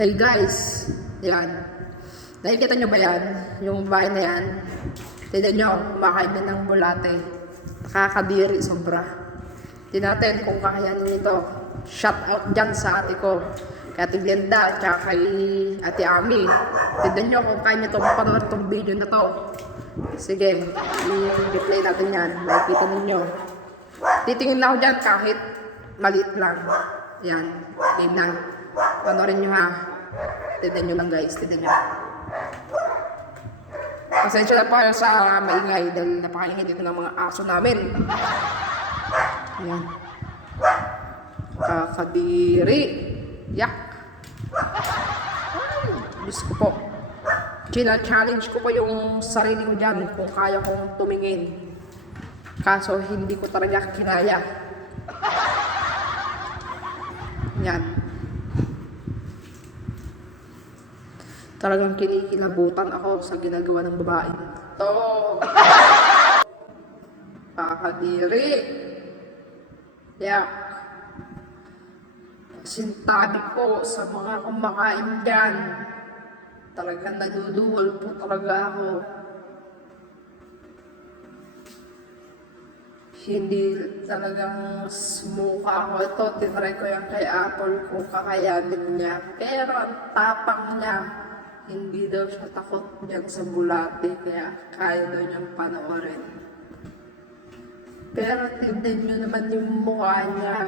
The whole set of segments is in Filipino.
Hey guys, yan. Nakikita nyo ba yan? Yung bahay na yan. Tignan nyo, kumakain din ng bulate. Nakakadiri, sobra. Tignan natin kung kakayanin nito. Shout out dyan sa ate ko. Kay Ate Glenda, at kay Ate Ami. Tignan nyo kung kaya nyo itong panood itong video na to. Sige, i-replay natin yan. Nakikita ninyo. Titingin na ako dyan kahit maliit lang. Yan, game na. Panorin nyo ha. Tignan nyo lang guys, tignan nyo. Pasensya na po sa maingay dahil napakaingay dito ng mga aso namin. Ayan. Kakadiri. Yak. Ay, Diyos ko po. China-challenge ko po yung sarili ko dyan kung kaya kong tumingin. Kaso hindi ko talaga kinaya. Yan. Talagang kinikilabutan ako sa ginagawa ng babae. To. Kakadiri. Yak. Sintabi po sa mga kumakain dyan. Talagang naduduwal po talaga ako. Hindi talagang sumuka ako. Ito, tinry ko yan kay Apple kung kakayanin niya. Pero ang tapang niya, hindi daw siya takot dyan sa bulate, kaya kaya daw niyang panoorin. Pero tignan niyo naman yung mukha niya.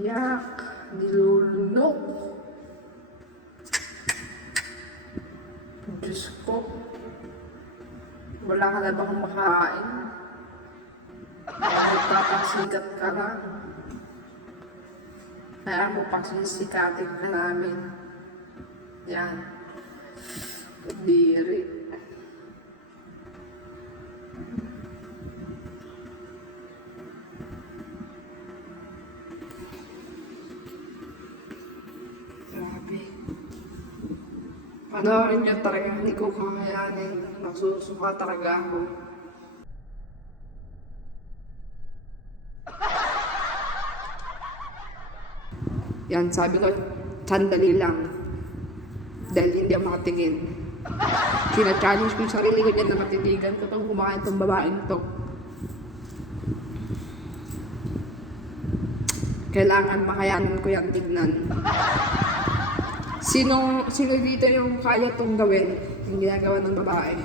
Yak, nilulunok. Diyos ko. Wala ka na bang makain? Magpapasikat ka lang. Kaya ako pasisikatin ka namin. Yan. Kadiri. Grabe. Panoorin niyo talaga, hindi ko kakayanin. Nagsusuka talaga ako. Yan, sabi ko, sandali lang. Dahil hindi ako makatingin. Sina-challenge ko yung sarili ko dyan na matitigan ko itong kumakain itong babaeng to. Kailangan makayanan ko yung tignan. Sino dito yung kaya itong gawin? Yung ginagawa ng babae.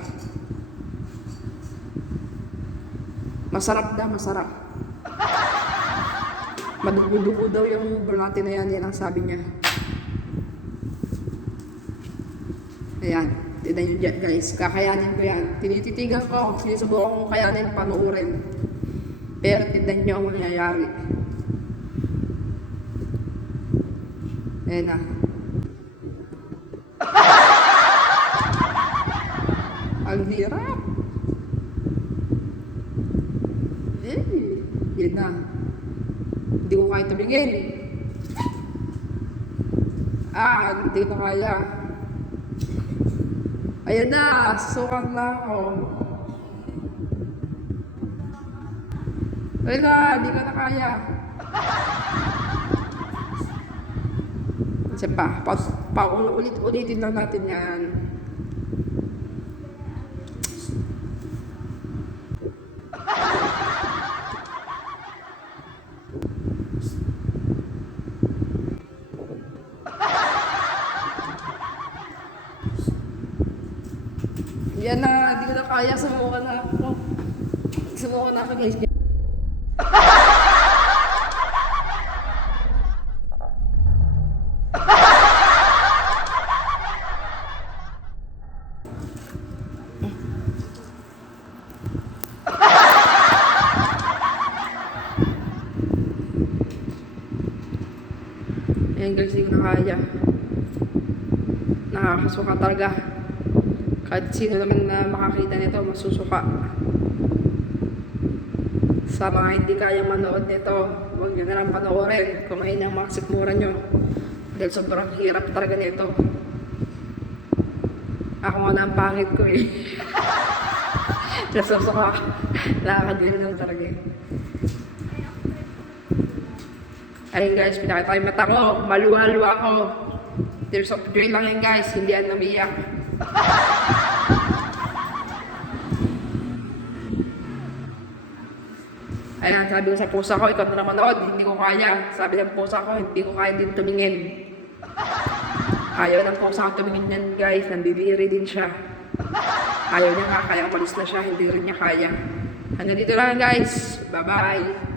Masarap na, masarap. Madugo-dugo daw yung bulate na yan, yan ang sabi niya. Ayan, tignan nyo dyan guys, kakayanin ko yan. Tinititigan ko, sinusubukan ko kayanin, panuurin. Pero tignan nyo ang mangyayari. Ayan na. Ang hirap. Yan na. Hindi ko kaya tumingin. Hindi ko kaya. Ayan na, susukan na ako. Ayan na, hindi ko na kaya. Kasi ulit-ulitin lang natin yan. Yan na, hindi ko na kaya, sumuka na ako. Sumuka na ako guys. Ayan guys, hindi ko na kaya. Nakakasuka talaga. Kahit sino naman na makakita nito, masusuka. Sa mga hindi kaya manood nito, huwag nyo na lang panoorin. Kumain ang mga sikmura nyo. Dahil sobrang hirap talaga nito. Ako nga na ang pangit ko eh. Nasusuka. Nakakadili lang talaga eh. Ayun guys, pinakita yung mata ko. Maluha-luha ako. Tears of joy lang yan guys, hindi yan umiyak. Ayan, sabi ko sa pusa ko, ikaw na manood, hindi ko kaya. Sabi ng pusa ko, hindi ko kaya din tumingin. Ayaw ng pusa ko tumingin yan guys, nandidiri din siya. Ayaw niya nga, kaya umalis na siya, hindi rin niya kaya. Hanggang dito lang guys, bye bye.